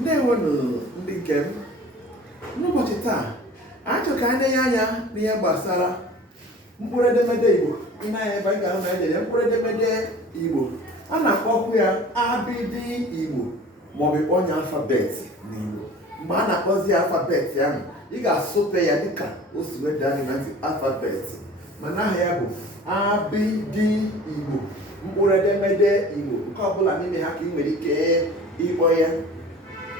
Ndewonu ndị nke m, n'ụbọchị taa achọ ka anyị na-enye anya n'ihe gbasara mkpụrụ edemede Igbo. Ịna-anya ebe anyị ga-ahụ na edere mkpụrụ edemede Igbo a na-akpọkwu ya Abidii Igbo maọbụ onye alfabeti n'Igbo. Mgbe a na-akpọzi alfabeti ahụ, ị ga-asụpe ya dịka o si wee daa na ntị alfabeti, mana aha ya bụ Abidii Igbo, mkpụrụ edemede Igbo. Nke ọbụla n'ime ha ka ị nwere ike ịkpọ ya.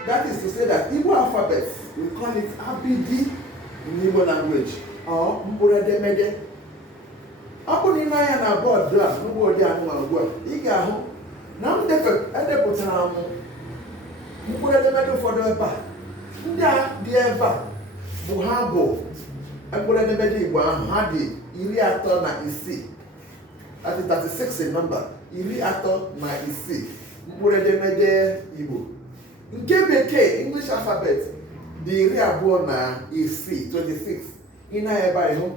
That is to say that Igbo alphabet, we call it Abidii in Igbo language, or mkpụrụ edemede. Ọ bụ n'ime anya na bọọdụ a n'ụgbọdị anụmanụ ugbu a, ị ga-ahụ na m edepụtara m mkpụrụ edemede ụfọdụ ebe a. Ndị a dị ebe a bụ ha bụ mkpụrụ edemede Igbo ahụ, ha dị 36, that is 36 in number, 36 mkpụrụ edemede Igbo. Nke bekee English alphabet dị 26. Ị na-ebe ahụ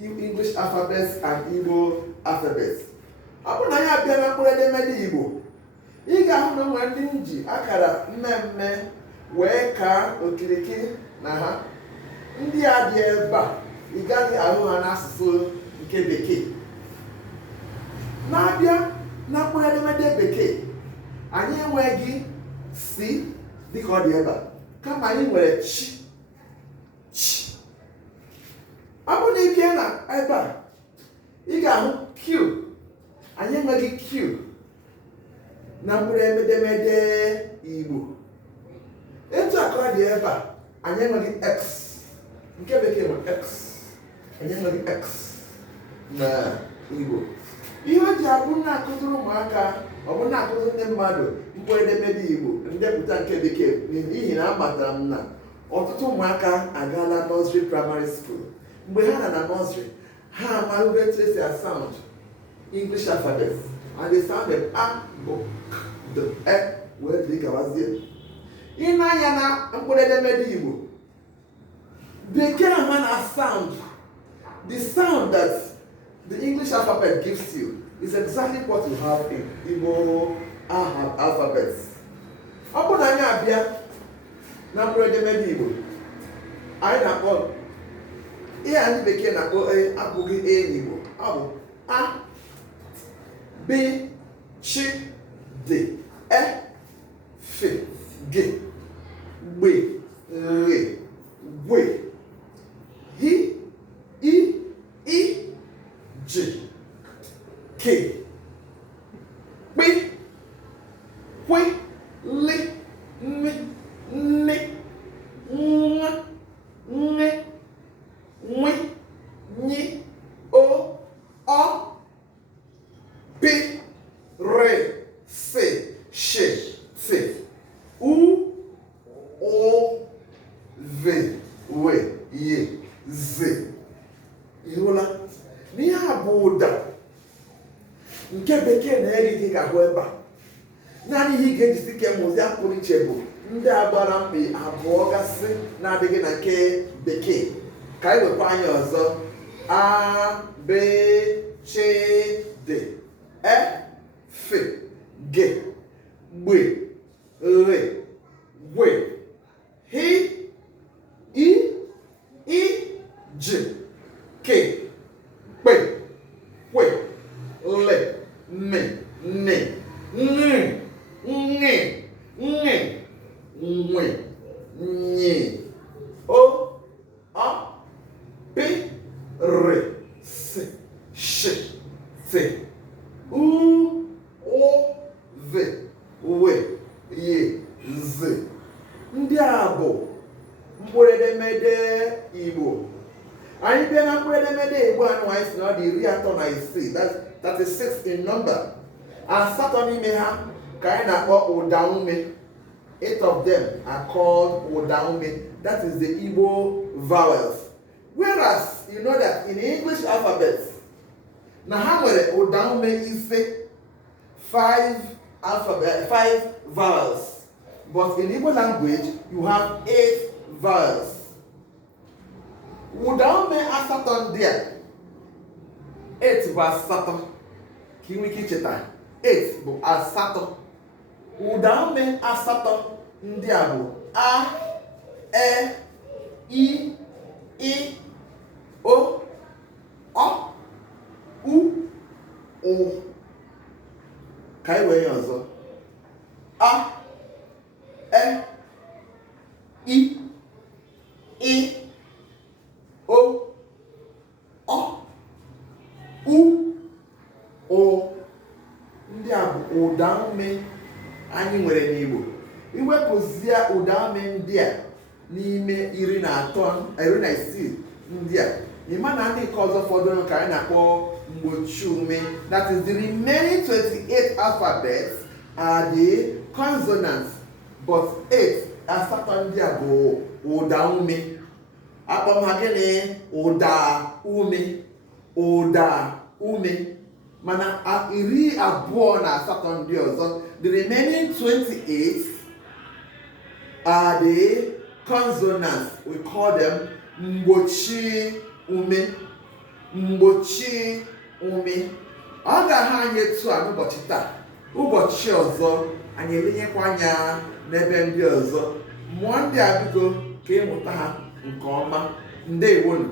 English alphabet and Igbo alphabet. Ọ bụrụ na anyị abịa na mkpụrụ edemede Igbo, ị ga-ahụ na onwe ndị nji akara mmemme wee kaa okirikiri na ha. Ndị a dị ebe a, ị gaghị ahụ ha n'asụsụ nke bekee. Na-abịa na mkpụrụ edemede bekee, anyị enweghị C dịka ọ dị ebe a, kama anyị nwere chi. Ọ bụrụ na ị bịa na ebe a, ị ga-ahụ Q. Anyị enweghị Q na mkpụrụ edemede Igbo. Etu a ka ọ dị ebe a, anyị enweghị X. Nke bekee nwere X, anyị enweghị X na Igbo. Ihe o ji abụ na-akụziri ụmụaka, ọ bụ na-akụziri ndị mmadụ mkpụrụ edemede Igbo ndepụta nke bekee, n'ihi na amatara m na ọtụtụ ụmụaka agaala nursery primary school. Mgbe ha nọ na nursery, ha amaghị etu esi sound English alphabet, and they sound them A, B, D, E, wee dị gawazie. Ị na-anya na mkpụrụ edemede Igbo, bekee ahụ na sound, the sound that the English alphabet gives you is exactly what you have in Igbo alphabets. Ọ bụrụ na anyị abịa na mkpụrụ edemede Igbo, anyị na-akpọ ihe anyị bekee na-akpọ abụghị n'Igbo. Ọ bụ A, B, Ch, D, E, F, G, Gb, R, Gw, H, I, J, K, P, Q, L, M, N, N, N, W, Ny, O, P, R, S, Sh, T, U, O, V, W, Y, Z. Ịhụla n'ihe a bụ ụda nke bekee na-eri gị ga-ahụ ebe a. Naanị ihe ị ga-ejisi ike mụzia pụrụ iche bụ ndị agbara mkpi abụọ gasị na-adịghị na nke bekee. Ka anyị wekwa anya ọzọ: A, B, Ch, D, E, F, G, Gb, R, Gw, H, I, J, K, P, Q, L, M, N, N, N, N, W, Ny, O, P, R, S, Sh, T, U, O, V, W, Y, Z. Ndị a bụ mkpụrụ edemede Igbo. Anyị bịa na mkpụrụ edemede Igbo anụ anyị si na ọ dị 36, that's 36 in number. Asatọ n'ime ha ka anyị na-akpọ ụda ume. 8 of them are called ụda ume. That is the Igbo vowels. Whereas you know that in the English alphabet, na ha nwere ụda ume ise, 5 vowels. But in Igbo language, you have 8 vowels. Ụda ume asatọ ndị a, 8 bụ asatọ. Ka ị nwee ike icheta, 8 bụ asatọ. ụda ume asatọ ndị a bụ a, e, i, o, ọ, u, ụ. Ka anyị wee ya ọzọ. A, e, i, o, ọ, u, ụ. Ndị a bụ ụda ume anyị nwere n'Igbo. Iwepụzie ụda ume ndị a n'ime 16 ndị a, ịma na ndị nke ọzọ fọdụrụ ka anyị na-akpọ mgbochi ume, that is the remaining 28 alphabets are the consonants, but 8 asatọ ndị a bụ ụda ume. Akpọm ha gịnị? Ụda ume, ụda ume. Mana 28 ndị ọzọ, the remaining 28 are the consonants. We call them mgbochi ume, mgbochi ume. Ọ ga-aha anyị etu a n'ụbọchị taa. Ụbọchị ọzọ anyị elenyekwa anya n'ebe ndị ọzọ. Mmụọ ndị a biko ka ịmụta ha nke ọma. Ndewonu.